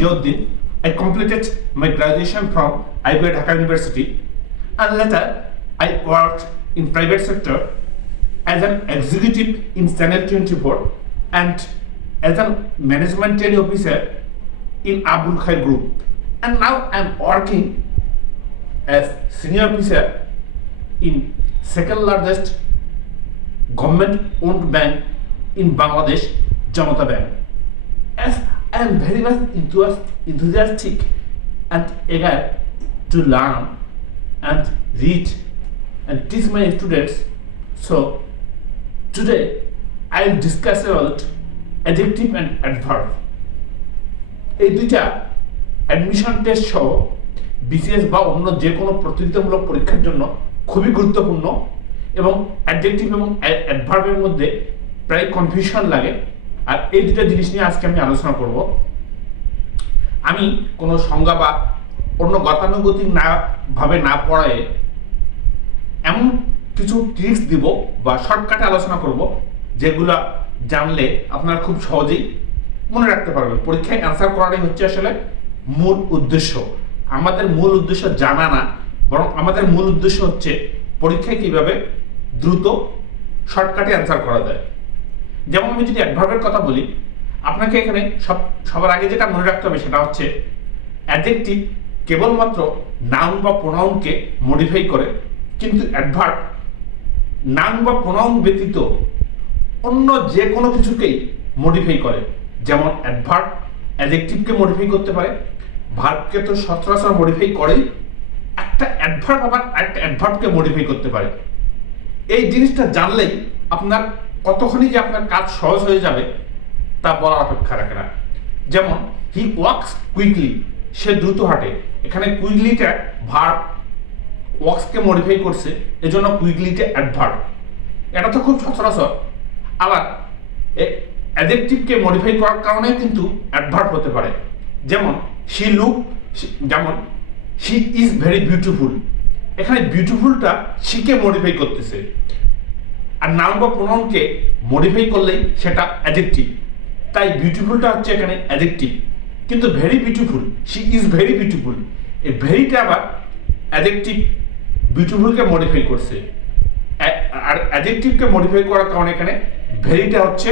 I'm I completed my graduation from IBA Dhaka University and later I worked in private sector as an executive in Channel 24 and as a management training officer in Abul Khair Group. And now I'm working as senior officer in second largest government owned bank in Bangladesh, Jamata Bank. As I am very much enthusiastic and eager to learn and read and teach my students. So today I will discuss about adjective and adverb. এই দুইটা admission test সহ BCS বা অন্য যে কোনো প্রতিযোগিতামূলক পরীক্ষার জন্য খুবই গুরুত্বপূর্ণ এবং অ্যাডজেক্টিভ এবং অ্যাডভার্বের মধ্যে প্রায় কনফিউশন লাগে আর এই দুটো জিনিস নিয়ে আজকে আমি আলোচনা করব। আমি কোনো সংজ্ঞা বা অন্য গতানুগতিক না ভাবে না পড়ায় এমন কিছু ট্রিক্স দিব বা শর্টকাটে আলোচনা করব, যেগুলো জানলে আপনারা খুব সহজেই মনে রাখতে পারবেন। পরীক্ষায় অ্যান্সার করাটাই হচ্ছে আসলে মূল উদ্দেশ্য। আমাদের মূল উদ্দেশ্য জানা না, বরং আমাদের মূল উদ্দেশ্য হচ্ছে পরীক্ষায় কীভাবে দ্রুত শর্টকাটে অ্যান্সার করা যায়। যেমন আমি যদি অ্যাডভার্বের কথা বলি, আপনাকে এখানে সব, সবার আগে যেটা মনে রাখতে হবে সেটা হচ্ছে অ্যাডজেক্টিভ কেবলমাত্র নাউন বা প্রোনাউনকে মডিফাই করে, কিন্তু অ্যাডভার্ব নাউন বা প্রোনাউন ব্যতীত অন্য যে কোনো কিছুকেই মডিফাই করে। যেমন অ্যাডভার্ব অ্যাডজেক্টিভকে মডিফাই করতে পারে ভার্বকে তো সচরাচর মডিফাই করেই, একটা অ্যাডভার্ব আবার একটা অ্যাডভার্বকে মডিফাই করতে পারে। এই জিনিসটা জানলেই আপনার কতক্ষণই যে আপনার কাজ সহজ হয়ে যাবে, তা বলার অপেক্ষা রাখে না। যেমন হি ওয়াক্স কুইকলি সে দ্রুত হাঁটে। এখানে কুইকলিটা ভার্ব ওয়াক্সকে মডিফাই করছে, এজন্য কুইকলিটা অ্যাডভার্ব এটা তো খুব সচরাচর। আবার অ্যাডজেক্টিভকে মডিফাই করার কারণে কিন্তু অ্যাডভার্ব হতে পারে। যেমন শি লুক যেমন শি ইজ ভেরি বিউটিফুল এখানে বিউটিফুলটা শিকে মডিফাই করতেছে। আর নাউন বা প্রোনাউনকে মডিফাই করলেই সেটা অ্যাডজেক্টিভ তাই বিউটিফুলটা হচ্ছে এখানে অ্যাডজেক্টিভ কিন্তু very beautiful she is very beautiful এই ভেরিটা আবার অ্যাডজেক্টিভ বিউটিফুলকে মডিফাই করছে। আর অ্যাডজেক্টিভকে মডিফাই করার কারণে এখানে ভেরিটা হচ্ছে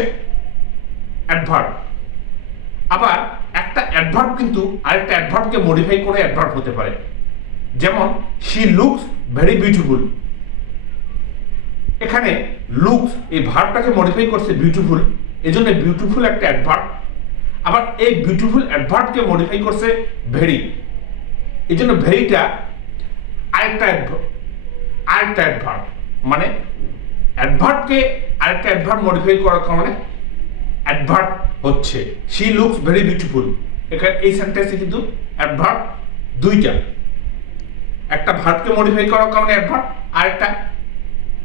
অ্যাডভার্ব আবার একটা অ্যাডভার্ব কিন্তু আরেকটা অ্যাডভার্বকে মডিফাই করে অ্যাডভার্ব হতে পারে। যেমন শি লুকস ভেরি বিউটিফুল এখানে লুকস এই ভার্বটাকে মডিফাই করছে বিউটিফুল এই জন্য বিউটিফুল একটা অ্যাডভার্ব আবার এই বিউটিফুল অ্যাডভার্বকে মডিফাই করছে ভেরি এই জন্য ভেরিটা আরেকটা আরেকটা অ্যাডভার্ব মানে অ্যাডভার্বকে আরেকটা অ্যাডভার্ব মডিফাই করার কারণে অ্যাডভার্ব হচ্ছে। শি লুকস ভেরি বিউটিফুল এখানে এই সেন্টেন্সে কিন্তু অ্যাডভার্ব দুইটা। একটা ভার্বকে মডিফাই করার কারণে অ্যাডভার্ব আর একটা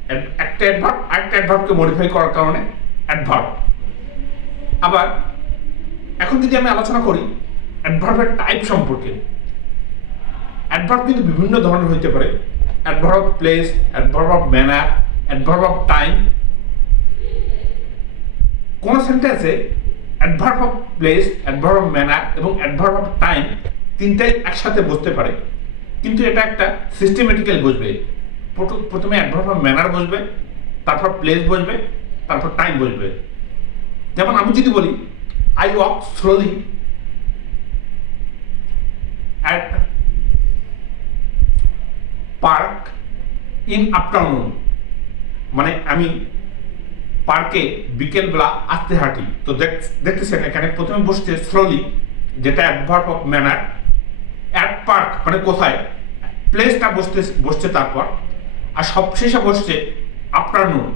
একটা অ্যাডভার্ব আরেকটা অ্যাডভার্বকে মডিফাই করার কারণে অ্যাডভার্ব আবার, এখন যদি আমি আলোচনা করি অ্যাডভার্বের টাইপ সম্পর্কে অ্যাডভার্ব কিন্তু বিভিন্ন ধরনের হইতে পারে। Adverb of place adverb of manner adverb of time কোন সেন্টেন্সে adverb of place adverb of manner এবং অ্যাডভার্ব অফ টাইম তিনটাই একসাথে বসতে পারে। কিন্তু এটা একটা সিস্টেমেটিক্যাল প্রথ- প্রথমে অ্যাডভার্ব অফ ম্যানার বসবে, তারপর প্লেস বসবে, তারপর টাইম বসবে। যেমন আমি যদি বলি I walk slowly at park in afternoon মানে আমি পার্কে বিকেলবেলা আসতে হাঁটি। তো দেখ- দেখতেছেন, এখানে প্রথমে বসছে স্লোলি যেটা adverb of manner at park মানে কোথায়? প্লেসটা বসতে, বসছে তারপর। আর সবশেষে বসছে আফটারনুন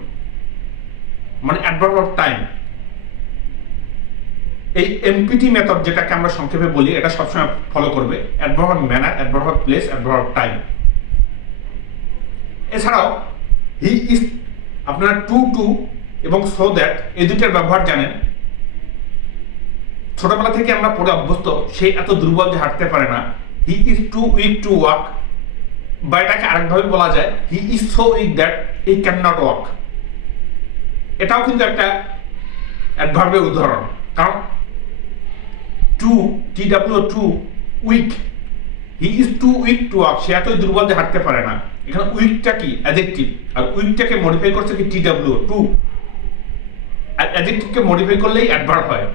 মানে অ্যাডভার্ব অফ টাইম এই এমপিটি মেথড যেটাকে আমরা সংক্ষেপে বলি, এটা সবসময় ফলো করবে। Adverb of manner adverb of place adverb of time এছাড়াও হি ইজ আপনারা টু টু এবং সো দ্যাট এই দুটার ব্যবহার জানেন। ছোটবেলা থেকে আমরা পড়ে অভ্যস্ত, সে এত দুর্বল যে হাঁটতে পারে না। He is too weak to walk বা এটাকে আরেকভাবে বলা যায় he is so weak that he can not walk এটাও কিন্তু একটা অ্যাডভার্বের উদাহরণ। কারণ too T W to weak he is too weak to walk সে এতই দুর্বল যে হাঁটতে পারে না। এখানে উইকটা কি? অ্যাডজেক্টিভ আর উইকটাকে মডিফাই করছে কি টি ডাব্লিউ টু আর অ্যাডজেক্টিভকে মডিফাই করলেই অ্যাডভার্ব হয়।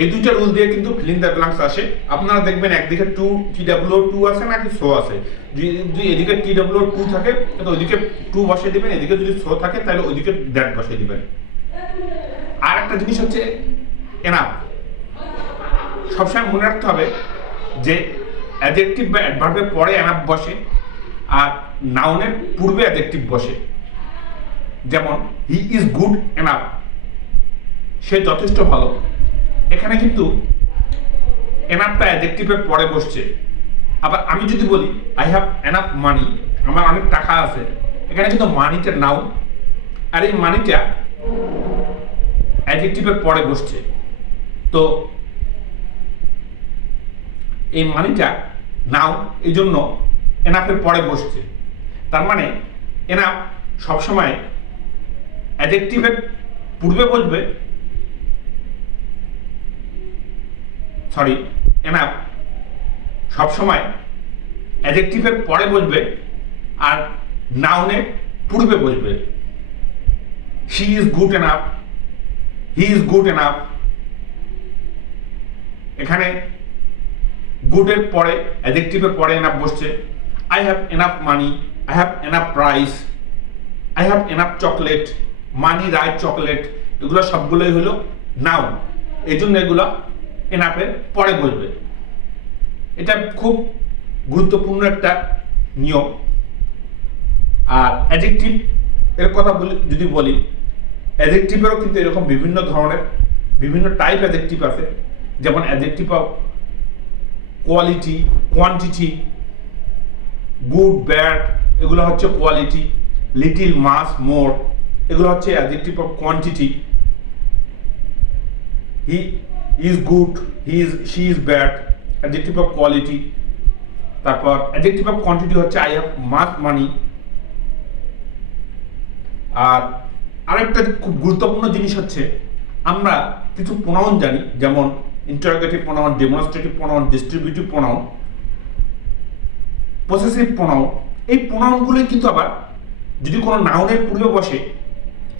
এই দুইটা রুল দিয়ে কিন্তু ফিলিং দ্য ব্ল্যাঙ্কস আসে। আপনারা দেখবেন একদিকে টু টি ডাব্লিউ টু আছে নাকি শো আছে। যদি এদিকে টি ডাব্লিউ টু থাকে তো ওইদিকে টু বসিয়ে দিবেন, এদিকে যদি শো থাকে, তাহলে ওইদিকে দ্যাট বসিয়ে দিবেন। আর একটা জিনিস হচ্ছে এনাফ সবসময় মনে রাখতে হবে যে অ্যাডজেক্টিভ বা অ্যাডভার্বের পরে এনাফ বসে, আর নাউনের পূর্বে অ্যাডজেক্টিভ বসে। যেমন হি ইজ গুড এনাফ সে যথেষ্ট ভালো। এখানে কিন্তু এনাফটা অ্যাডজেক্টিভের পরে বসছে। আবার আমি যদি বলি আই হ্যাভ এনাফ মানি আমার অনেক টাকা আছে। এখানে কিন্তু মানিটা নাও আর এই মানিটা অ্যাডজেক্টিভের পরে বসছে। তো এই মানিটা নাও এই জন্য এনাফের পরে বসছে। তার মানে এনাফ সবসময় অ্যাডজেক্টিভের পূর্বে বসবে সরি এনাফ সবসময় অ্যাডজেক্টিভের পরে বসবে আর নাউনে পূর্বে বসবে। She is good enough he is good enough এখানে গুডের পরে অ্যাডজেক্টিভের পরে এনাফ বসছে। I have enough money I have enough price I have enough chocolate money right chocolate এগুলো সবগুলোই হলো নাউন এই জন্য এগুলো এনাফের পরে বসবে। এটা খুব গুরুত্বপূর্ণ একটা নিয়ম। আর অ্যাডজেক্টিভ এর কথা বলি, যদি বলি অ্যাডজেক্টিভেরও কিন্তু এরকম বিভিন্ন ধরনের, বিভিন্ন টাইপ অ্যাডজেক্টিভ আছে। যেমন adjective of quality quantity good bad এগুলো হচ্ছে কোয়ালিটি লিটিল মাস মোর এগুলো হচ্ছে adjective of quantity he is good he is she is bad adjective of quality তারপর অ্যাডজেক্টিভ অফ কোয়ান্টিটি হচ্ছে আই হ্যাভ মাস মানি আর আরেকটা খুব গুরুত্বপূর্ণ জিনিস হচ্ছে, আমরা কিছু প্রোনাউন জানি, যেমন interrogative pronoun demonstrative pronoun distributive pronoun possessive pronoun এই প্রোনাউনগুলোই কিন্তু আবার যদি কোনো নাউনের পূর্বে বসে,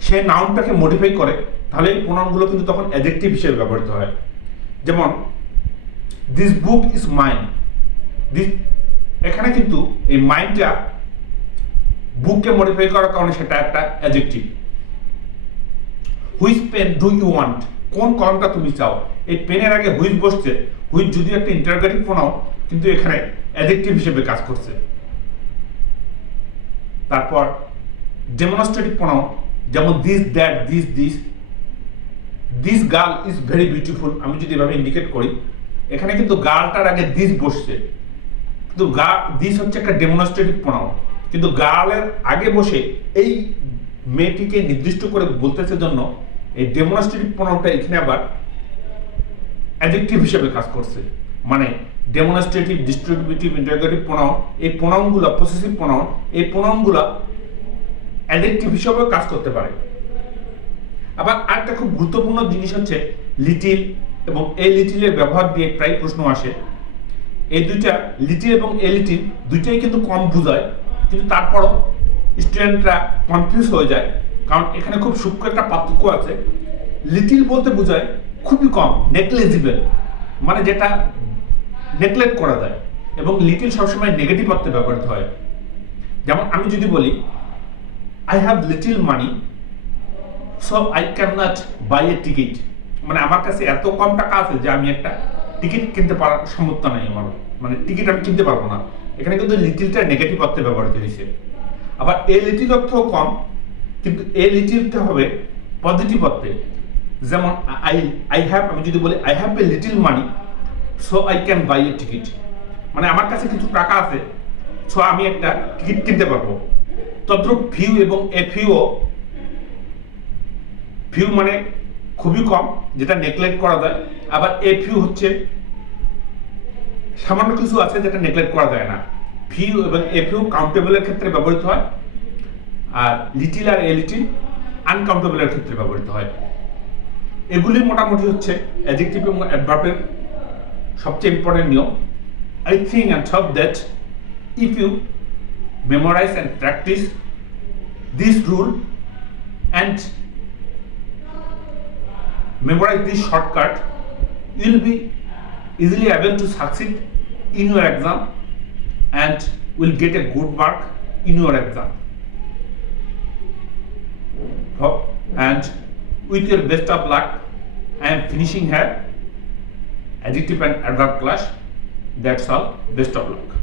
সে নাউনটাকে মডিফাই করে, তাহলে এই প্রোনাউনগুলো কিন্তু তখন অ্যাডজেক্টিভ হিসেবে ব্যবহৃত হয়। যেমন this book is mind this এখানে কিন্তু এই মাইন্ডটা বুককে মডিফাই করার কারণে সেটা একটা adjective which pen do you want কোন কলমটা তুমি চাও? এই পেনের আগে হুইচ বসছে? হুইচ যদি একটা ইন্টারোগেটিভ প্রোনাউন কিন্তু এখানে অ্যাডজেক্টিভ হিসেবে কাজ করছে। তারপর ডেমনস্ট্রেটিভ প্রোনাউন যেমন this that this this this girl is very beautiful আমি যদি এভাবে ইন্ডিকেট করি, এখানে কিন্তু গার্লটার আগে দিস বসছে। কিন্তু গা দিস হচ্ছে একটা ডেমনস্ট্রেটিভ প্রণাম কিন্তু গার্লের আগে বসে এই মেয়েটিকে নির্দিষ্ট করে বলতেছে জন্য এই ডেমনস্ট্রেটিভ প্রণামটা এখানে আবার অ্যাডজেক্টিভ হিসেবে কাজ করছে। মানে ডেমনস্ট্রেটিভ ডিস্ট্রিবিউটিভ ইন্টারগেটিভ প্রণাম এই প্রোনাউনগুলো প্রসেসিভ প্রণাম এই প্রোনাউনগুলো অ্যাডজেক্টিভ হিসেবেও কাজ করতে পারে। আবার আরেকটা খুব গুরুত্বপূর্ণ জিনিস হচ্ছে লিটিল এবং এই লিটিলের ব্যবহার দিয়ে প্রায় প্রশ্ন আসে। এই দুইটা লিটিল এবং এ লিটিল দুইটাই কিন্তু কম বোঝায়, কিন্তু তারপরও স্টুডেন্টরা কনফিউজ হয়ে যায়, কারণ এখানে খুব সূক্ষ্ম একটা পার্থক্য আছে। লিটিল বলতে বোঝায় খুবই কম নেগলেজিবল মানে যেটা নেগলেক্ট করা যায় এবং লিটিল সবসময় নেগেটিভ অর্থে ব্যবহৃত হয়। যেমন আমি যদি বলি I have little money so I can not buy a ticket মানে আমার কাছে এত কম টাকা আছে যে আমি একটা টিকিট কিনতে পারার সামর্থ্য নাই আমার। মানে টিকিট আমি কিনতে পারব না। এখানে কিন্তু লিটিলটা নেগেটিভ অর্থে ব্যবহৃত হয়েছে। আবার এ লিটিল অর্থও কম, কিন্তু এ লিটিলটা হবে পজিটিভ অর্থে। যেমন আই আই হ্যাভ আমি যদি বলি I have a little money so I can buy a ticket মানে আমার কাছে কিছু টাকা আছে সো আমি একটা টিকিট কিনতে পারব। তদ্রুপ ভিউ এবং এ ভিউও ভিউ মানে খুবই কম, যেটা নেগলেক্ট করা যায়। আবার এ ভিউ হচ্ছে, সামান্য কিছু আছে যেটা নেগলেক্ট করা যায় না। ভিউ এবং এ ভিউ কাউন্টেবলের ক্ষেত্রে ব্যবহৃত হয়, আর লিটিল আর এ লিটিল আনকাউন্টেবলের ক্ষেত্রে ব্যবহৃত হয়। এগুলি মোটামুটি হচ্ছে অ্যাডজেক্টিভ এবং অ্যাডভার্বের সবচেয়ে ইম্পর্টেন্ট নিয়ম। I think and hope that if you memorise and practise this rule and memorize this shortcut, you will be easily able to succeed in your exam and will get a good mark in your exam. And with your best of luck, I am finishing here. Additive and adverb class. That's all. Best of luck.